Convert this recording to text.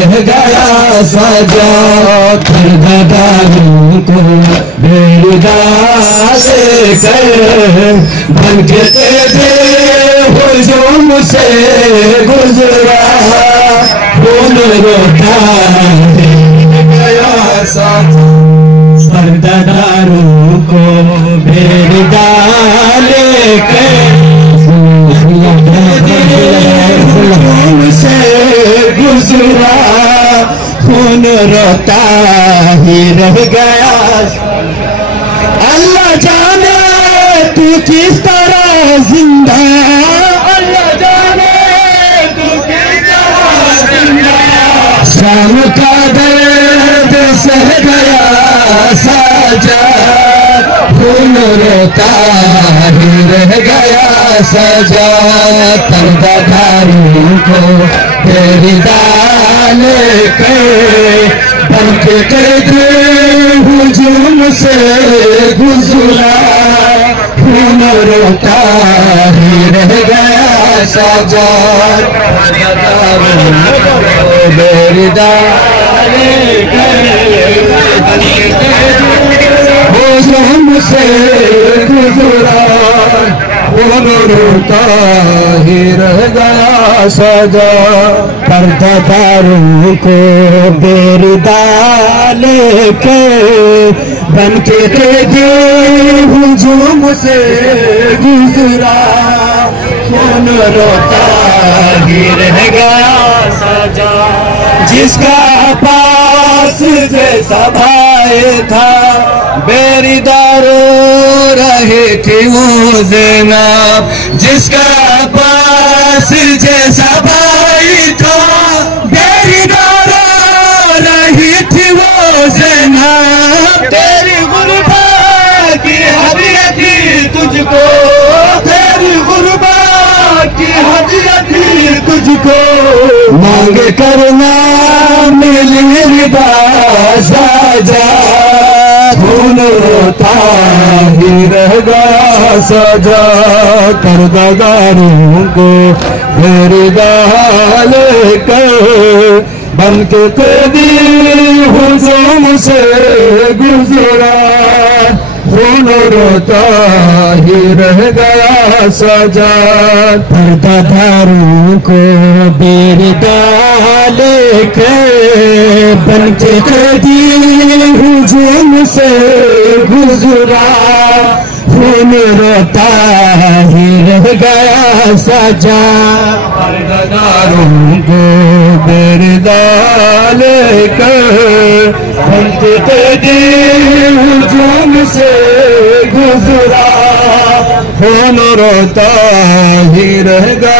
رہ گیا سجا پرداداروں کو بیدار کر بن کے تیرے ہجوم سے گزرا خون روتا گیا سجا پرداداروں کو بیدار کر سے گزرا خون روتا ہی رہ گیا اللہ جانے تو کس طرح زندہ اللہ جانے تو کس طرح زندہ شام کا درد سہ گیا سجاد خون روتا ہی رہ گیا سجاد پرداداروں کو تیری دال کے بن کے تیرے ہجوم سے گزرا خون روتا ہی رہ گیا سجاد پرداداروں کو تیری دال کے بن کے تیرے ہجوم سے گزرا خون روتا ہی رہ گیا سجاد پرداداروں کو بیدار کے بن کے تیرے ہجوم سے گزرا خون روتا ہی رہ گیا سجاد جس کا پاس جیسا بھائی تھا بیدار رہی تھی وہ زینب جس کا پاس جیسا بھائی تھا بیدار رہی تھی وہ زینب تیری غربت کی ہدیہ تھی تجھ کو تیری غربت کی ہدیہ تھی تجھ کو مانگ کرنا ملی رضا سجاد خون روتا ہی رہ گیا سجاد پرداداروں کو بیدار کر بن کے تیری ہجوم سے گزرا خون روتا ہی رہ گیا سجاد پرداداروں کو بیدار کر بن کے تیری ہجوم سے گزرا خون روتا ہی رہ گیا سجاد پرداداروں کو بیدار کر بن کے تیری ہجوم سے گزرا خون روتا ہی رہ گیا